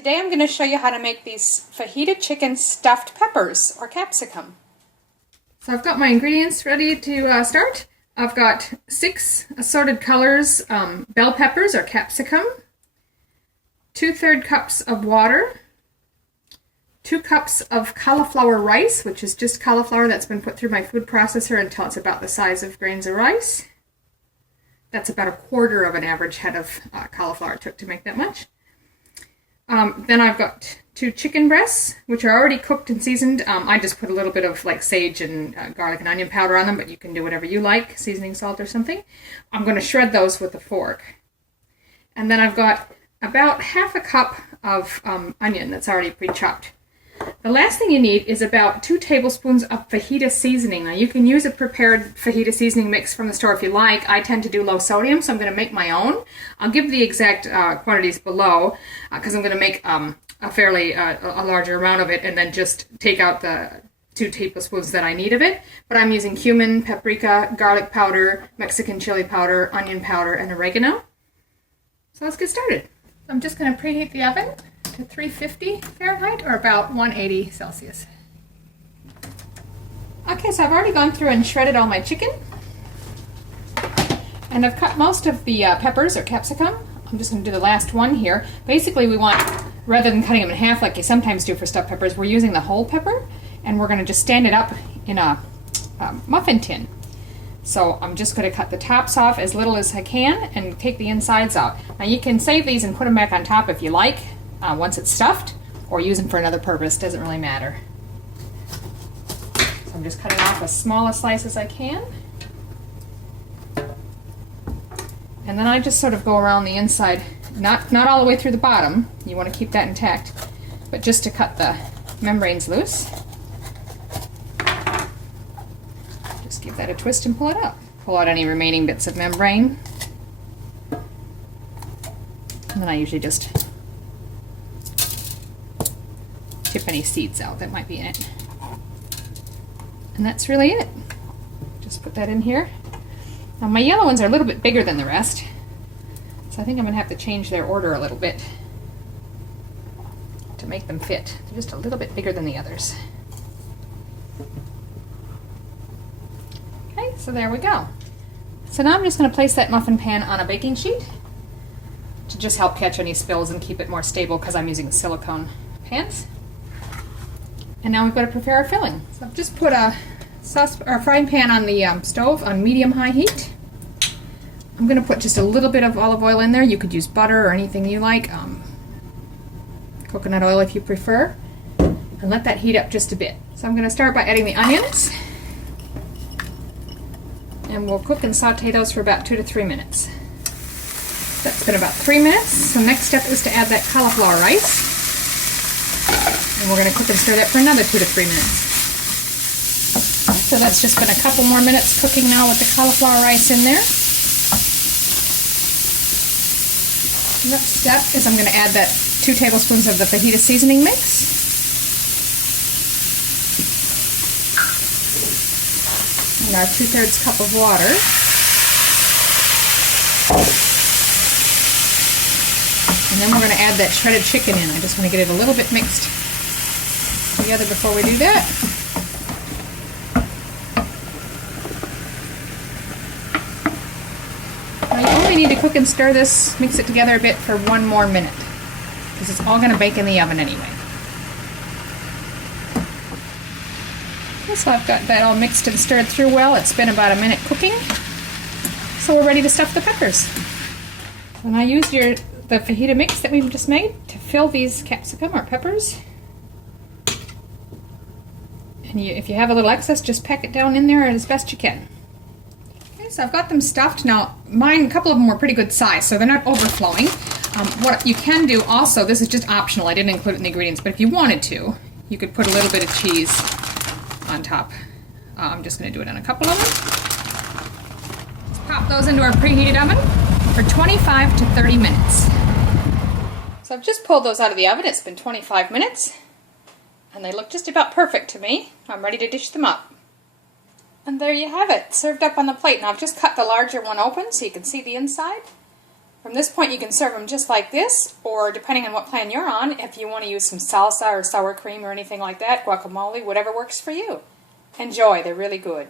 Today I'm going to show you how to make these fajita chicken stuffed peppers, or capsicum. So I've got my ingredients ready to start. I've got 6 assorted colors bell peppers, or capsicum, 2/3 cups of water, 2 cups of cauliflower rice, which is just cauliflower that's been put through my food processor until it's about the size of grains of rice. That's about 1/4 of an average head of cauliflower it took to make that much. Then I've got 2 chicken breasts, which are already cooked and seasoned. I just put a little bit of like sage and garlic and onion powder on them, but you can do whatever you like, seasoning salt or something. I'm going to shred those with a fork. And then I've got about 1/2 cup of onion that's already pre-chopped. The last thing you need is about 2 tablespoons of fajita seasoning. Now you can use a prepared fajita seasoning mix from the store if you like. I tend to do low sodium, so I'm going to make my own. I'll give the exact quantities below because I'm going to make a fairly a larger amount of it and then just take out the 2 tablespoons that I need of it. But I'm using cumin, paprika, garlic powder, Mexican chili powder, onion powder, and oregano. So let's get started. I'm just going to preheat the oven to 350 Fahrenheit or about 180 Celsius. Okay, so I've already gone through and shredded all my chicken. And I've cut most of the peppers or capsicum. I'm just going to do the last one here. Basically we want, rather than cutting them in half like you sometimes do for stuffed peppers, we're using the whole pepper and we're going to just stand it up in a muffin tin. So I'm just going to cut the tops off as little as I can and take the insides out. Now you can save these and put them back on top if you like once it's stuffed, or use them for another purpose, doesn't really matter. So I'm just cutting off as small a slice as I can. And then I just sort of go around the inside, not all the way through the bottom, you want to keep that intact, but just to cut the membranes loose. Just give that a twist and pull it out. Pull out any remaining bits of membrane. And then I usually just tip any seeds out that might be in it. And that's really it. Just put that in here. Now my yellow ones are a little bit bigger than the rest, so I think I'm going to have to change their order a little bit to make them fit. They're just a little bit bigger than the others. Okay, so there we go. So now I'm just going to place that muffin pan on a baking sheet to just help catch any spills and keep it more stable because I'm using silicone pans. And now we've got to prepare our filling. So I've just put a frying pan on the stove on medium-high heat. I'm going to put just a little bit of olive oil in there. You could use butter or anything you like. Coconut oil if you prefer. And let that heat up just a bit. So I'm going to start by adding the onions. And we'll cook and saute those for about 2 to 3 minutes. That's been about 3 minutes. So next step is to add that cauliflower rice. And we're going to cook and stir that for another 2 to 3 minutes. So that's just been a couple more minutes cooking now with the cauliflower rice in there. Next step is I'm going to add that 2 tablespoons of the fajita seasoning mix. And our 2/3 cup of water. And then we're going to add that shredded chicken in. I just want to get it a little bit mixed together before we do that. Now you only need to cook and stir this, mix it together a bit for 1 more minute, because it's all going to bake in the oven anyway. Okay, so I've got that all mixed and stirred through well. It's been about a minute cooking, so we're ready to stuff the peppers. And I used the fajita mix that we've just made to fill these capsicum or peppers. And if you have a little excess, just pack it down in there as best you can. Okay, so I've got them stuffed. Now, mine, a couple of them were pretty good size, so they're not overflowing. What you can do also, this is just optional, I didn't include it in the ingredients, but if you wanted to, you could put a little bit of cheese on top. I'm just going to do it on a couple of them. Let's pop those into our preheated oven for 25 to 30 minutes. So I've just pulled those out of the oven. It's been 25 minutes. And they look just about perfect to me. I'm ready to dish them up. And there you have it, served up on the plate. Now I've just cut the larger one open so you can see the inside. From this point you can serve them just like this, or depending on what plan you're on, if you want to use some salsa or sour cream or anything like that, guacamole, whatever works for you. Enjoy, they're really good.